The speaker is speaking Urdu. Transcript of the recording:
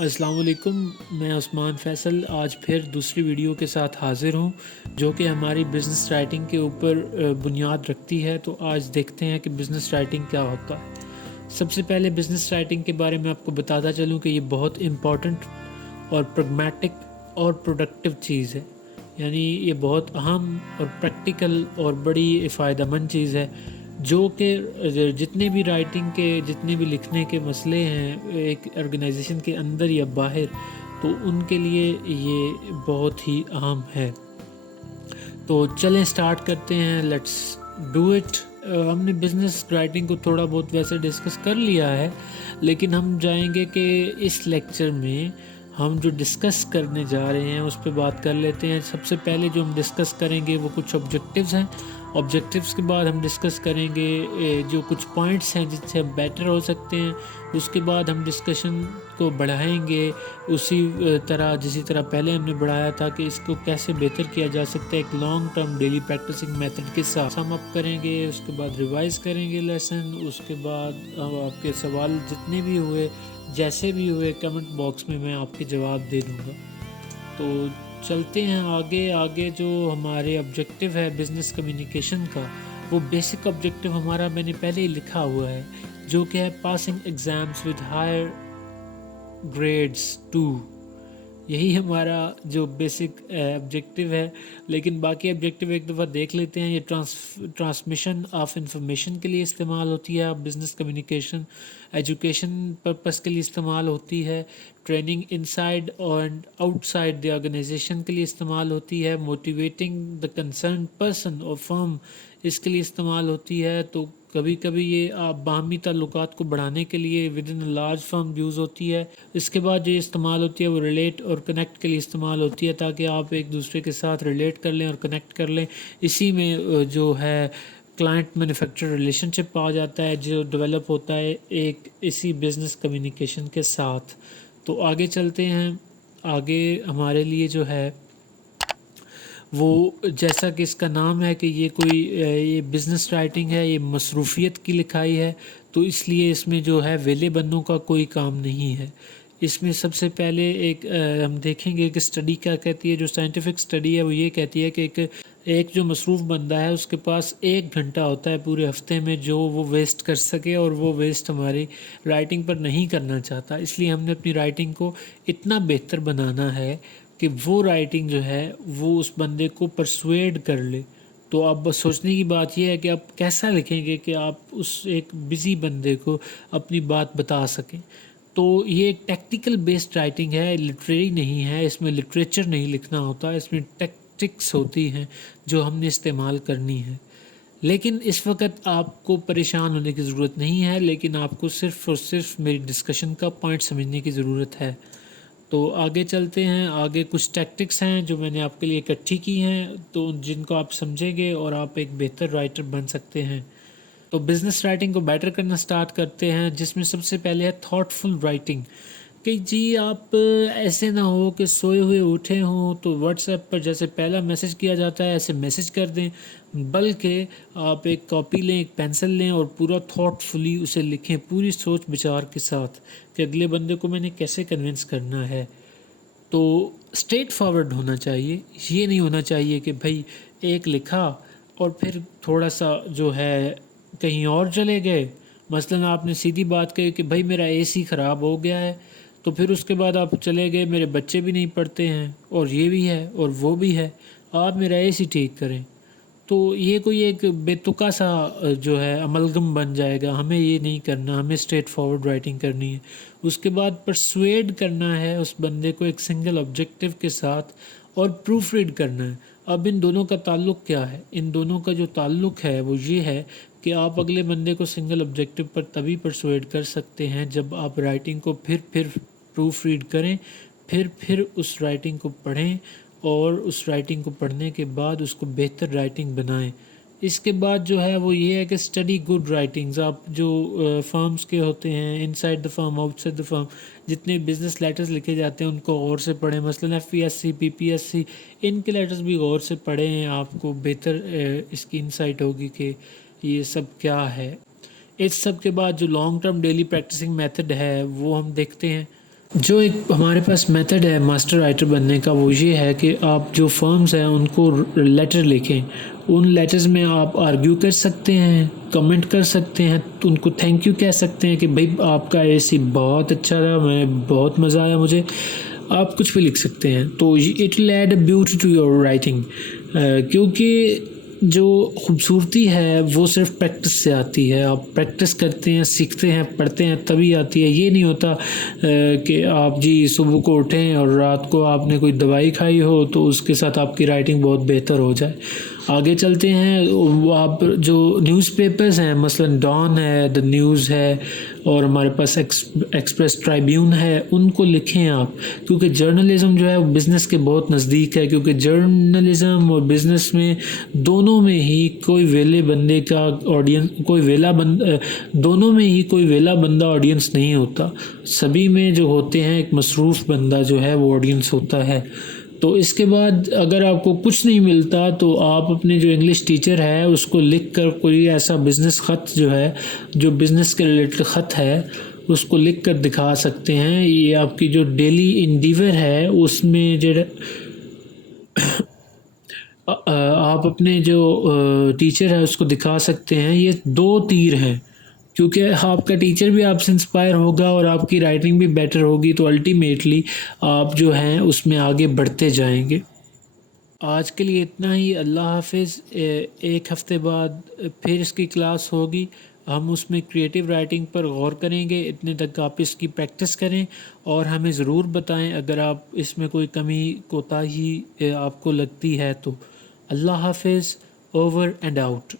السلام علیکم، میں عثمان فیصل آج پھر دوسری ویڈیو کے ساتھ حاضر ہوں جو کہ ہماری بزنس رائٹنگ کے اوپر بنیاد رکھتی ہے۔ تو آج دیکھتے ہیں کہ بزنس رائٹنگ کیا ہوتا ہے۔ سب سے پہلے بزنس رائٹنگ کے بارے میں آپ کو بتاتا چلوں کہ یہ بہت امپورٹنٹ اور پریگمیٹک اور پروڈکٹیو چیز ہے، یعنی یہ بہت اہم اور پریکٹیکل اور بڑی فائدہ مند چیز ہے، جو کہ جتنے بھی رائٹنگ کے جتنے بھی لکھنے کے مسئلے ہیں ایک آرگنائزیشن کے اندر یا باہر، تو ان کے لیے یہ بہت ہی اہم ہے۔ تو چلیں سٹارٹ کرتے ہیں، لیٹس ڈو اٹ۔ ہم نے بزنس رائٹنگ کو تھوڑا بہت ویسے ڈسکس کر لیا ہے، لیکن ہم جائیں گے کہ اس لیکچر میں ہم جو ڈسکس کرنے جا رہے ہیں اس پہ بات کر لیتے ہیں۔ سب سے پہلے جو ہم ڈسکس کریں گے وہ کچھ آبجیکٹیوز ہیں۔ آبجیکٹیوز کے بعد ہم ڈسکس کریں گے جو کچھ پوائنٹس ہیں جس سے ہم بیٹر ہو سکتے ہیں۔ اس کے بعد ہم ڈسکشن کو بڑھائیں گے اسی طرح جسی طرح پہلے ہم نے بڑھایا تھا کہ اس کو کیسے بہتر کیا جا سکتا ہے ایک long term daily practising method کے ساتھ سم اپ کریں گے۔ اس کے بعد ریوائز کریں گے لیسن۔ اس کے بعد آپ کے سوال جتنے بھی ہوئے جیسے بھی ہوئے کمنٹ باکس میں آپ کے جواب دے دوں گا۔ تو چلتے ہیں آگے جو ہمارے آبجیکٹیو ہے بزنس کمیونیکیشن کا، وہ بیسک آبجیکٹیو ہمارا میں نے پہلے ہی لکھا ہوا ہے، جو کہ ہے passing exams with higher grades 2۔ یہی ہمارا جو بیسک آبجیکٹیو ہے، لیکن باقی آبجیکٹیو ایک دفعہ دیکھ لیتے ہیں۔ یہ ٹرانسمیشن آف انفارمیشن کے لیے استعمال ہوتی ہے بزنس کمیونیکیشن، ایجوکیشن پرپس کے لیے استعمال ہوتی ہے، training inside and outside the organisation کے لیے استعمال ہوتی ہے، موٹیویٹنگ دا کنسرن پرسن اور فرم اس کے لیے استعمال ہوتی ہے۔ تو کبھی کبھی یہ باہمی تعلقات کو بڑھانے کے لیے with in large firm use ہوتی ہے۔ اس کے بعد جو استعمال ہوتی ہے وہ ریلیٹ اور کنیکٹ کے لیے استعمال ہوتی ہے، تاکہ آپ ایک دوسرے کے ساتھ ریلیٹ کر لیں اور کنیکٹ کر لیں۔ اسی میں جو ہے کلائنٹ مینوفیکچرر ریلیشن شپ آ جاتا ہے، جو ڈیولپ ہوتا ہے ایک اسی بزنس کمیونیکیشن کے ساتھ۔ تو آگے چلتے ہیں۔ آگے ہمارے لیے جو ہے وہ جیسا کہ اس کا نام ہے کہ یہ بزنس رائٹنگ ہے، یہ مصروفیت کی لکھائی ہے، تو اس لیے اس میں جو ہے ویلے بندوں کا کوئی کام نہیں ہے۔ اس میں سب سے پہلے ہم دیکھیں گے کہ اسٹڈی کیا کہتی ہے۔ جو سائنٹیفک اسٹڈی ہے وہ یہ کہتی ہے کہ ایک جو مصروف بندہ ہے اس کے پاس 1 گھنٹہ ہوتا ہے پورے ہفتے میں جو وہ ویسٹ کر سکے، اور وہ ویسٹ ہماری رائٹنگ پر نہیں کرنا چاہتا۔ اس لیے ہم نے اپنی رائٹنگ کو اتنا بہتر بنانا ہے کہ وہ رائٹنگ جو ہے وہ اس بندے کو پرسویڈ کر لے۔ تو اب بس سوچنے کی بات یہ ہے کہ آپ کیسا لکھیں گے کہ آپ اس ایک بزی بندے کو اپنی بات بتا سکیں۔ تو یہ ایک ٹیکٹیکل بیسڈ رائٹنگ ہے، لٹریری نہیں ہے، اس میں لٹریچر نہیں لکھنا ہوتا، اس میں ٹیکٹکس ہوتی ہیں جو ہم نے استعمال کرنی ہے۔ لیکن اس وقت آپ کو پریشان ہونے کی ضرورت نہیں ہے، لیکن آپ کو صرف اور صرف میری ڈسکشن کا پوائنٹ سمجھنے کی ضرورت ہے۔ تو آگے چلتے ہیں۔ آگے کچھ ٹیکٹکس ہیں جو میں نے آپ کے لیے اکٹھی کی ہیں، تو جن کو آپ سمجھیں گے اور آپ ایک بہتر رائٹر بن سکتے ہیں۔ تو بزنس رائٹنگ کو بیٹر کرنا سٹارٹ کرتے ہیں، جس میں سب سے پہلے ہے تھاٹفل رائٹنگ، کہ جی آپ ایسے نہ ہو کہ سوئے ہوئے اٹھے ہوں تو واٹس ایپ پر جیسے پہلا میسج کیا جاتا ہے ایسے میسج کر دیں، بلکہ آپ ایک کاپی لیں، ایک پینسل لیں اور پورا تھاٹفلی اسے لکھیں، پوری سوچ بچار کے ساتھ کہ اگلے بندے کو میں نے کیسے کنونس کرنا ہے۔ تو اسٹریٹ فارورڈ ہونا چاہیے، یہ نہیں ہونا چاہیے کہ بھائی ایک لکھا اور پھر تھوڑا سا جو ہے کہیں اور چلے گئے۔ مثلاً آپ نے سیدھی بات کہی کہ بھائی میرا اے سی خراب ہو گیا ہے، تو پھر اس کے بعد آپ چلے گئے میرے بچے بھی نہیں پڑھتے ہیں اور یہ بھی ہے اور وہ بھی ہے، آپ میرا اے سی ٹھیک کریں۔ تو یہ کوئی ایک بے تکا سا جو ہے املگم بن جائے گا، ہمیں یہ نہیں کرنا، ہمیں اسٹریٹ فارورڈ رائٹنگ کرنی ہے۔ اس کے بعد پرسویڈ کرنا ہے اس بندے کو ایک سنگل آبجیکٹیو کے ساتھ، اور پروف ریڈ کرنا ہے۔ اب ان دونوں کا تعلق کیا ہے؟ ان دونوں کا جو تعلق ہے وہ یہ ہے کہ آپ اگلے بندے کو سنگل آبجیکٹیو پر تبھی پرسویڈ کر سکتے ہیں جب آپ رائٹنگ کو پھر پروف ریڈ کریں، پھر اس رائٹنگ کو پڑھیں، اور اس رائٹنگ کو پڑھنے کے بعد اس کو بہتر رائٹنگ بنائیں۔ اس کے بعد جو ہے وہ یہ ہے کہ اسٹڈی گڈ رائٹنگز، آپ جو فرمز کے ہوتے ہیں inside the firm outside the firm, جتنے بزنس لیٹرز لکھے جاتے ہیں ان کو غور سے پڑھیں، مثلاً FPSC PPSC، ان کے لیٹرز بھی غور سے پڑھیں، آپ کو بہتر اس کی انسائٹ ہوگی کہ یہ سب کیا ہے۔ اس سب کے بعد جو long term daily practising method ہے وہ ہم دیکھتے ہیں۔ جو ایک ہمارے پاس میتھڈ ہے ماسٹر رائٹر بننے کا، وہ یہ ہے کہ آپ جو فرمز ہیں ان کو لیٹر لکھیں. ان لیٹرز میں آپ آرگیو کر سکتے ہیں، کمنٹ کر سکتے ہیں، تو ان کو تھینک یو کہہ سکتے ہیں کہ بھائی آپ کا AC بہت اچھا رہا، میں بہت مزہ آیا مجھے. آپ کچھ بھی لکھ سکتے ہیں. تو it will add a beauty to your writing, کیونکہ جو خوبصورتی ہے وہ صرف پریکٹس سے آتی ہے. آپ پریکٹس کرتے ہیں، سیکھتے ہیں، پڑھتے ہیں، تبھی آتی ہے. یہ نہیں ہوتا کہ آپ جی صبح کو اٹھیں اور رات کو آپ نے کوئی دوائی کھائی ہو تو اس کے ساتھ آپ کی رائٹنگ بہت بہتر ہو جائے. آگے چلتے ہیں. وہ آپ جو نیوز پیپرز ہیں، مثلا ڈان ہے، دا نیوز ہے، اور ہمارے پاس ایکسپریس ٹرائبیون ہے، ان کو لکھیں آپ، کیونکہ جرنلزم جو ہے وہ بزنس کے بہت نزدیک ہے. کیونکہ جرنلزم اور بزنس میں دونوں میں ہی کوئی ویلے بندے کا آڈینس، دونوں میں ہی کوئی ویلا بندہ آڈینس نہیں ہوتا. سبھی میں جو ہوتے ہیں ایک مصروف بندہ جو ہے وہ آڈینس ہوتا ہے. تو اس کے بعد اگر آپ کو کچھ نہیں ملتا تو آپ اپنے جو انگلش ٹیچر ہے اس کو لکھ کر کوئی ایسا بزنس خط جو ہے، جو بزنس کے ریلیٹڈ خط ہے، اس کو لکھ کر دکھا سکتے ہیں. یہ آپ کی جو ڈیلی انڈیور ہے اس میں جو آپ اپنے جو ٹیچر ہے اس کو دکھا سکتے ہیں. یہ 2 تیر ہیں، کیونکہ آپ کا ٹیچر بھی آپ سے انسپائر ہوگا اور آپ کی رائٹنگ بھی بیٹر ہوگی، تو الٹیمیٹلی آپ جو ہیں اس میں آگے بڑھتے جائیں گے. آج کے لیے اتنا ہی. اللہ حافظ. ایک ہفتے بعد پھر اس کی کلاس ہوگی. ہم اس میں کریٹیو رائٹنگ پر غور کریں گے. اتنے تک آپ اس کی پریکٹس کریں اور ہمیں ضرور بتائیں اگر آپ اس میں کوئی کمی کوتاہی آپ کو لگتی ہے تو. اللہ حافظ. Over and out.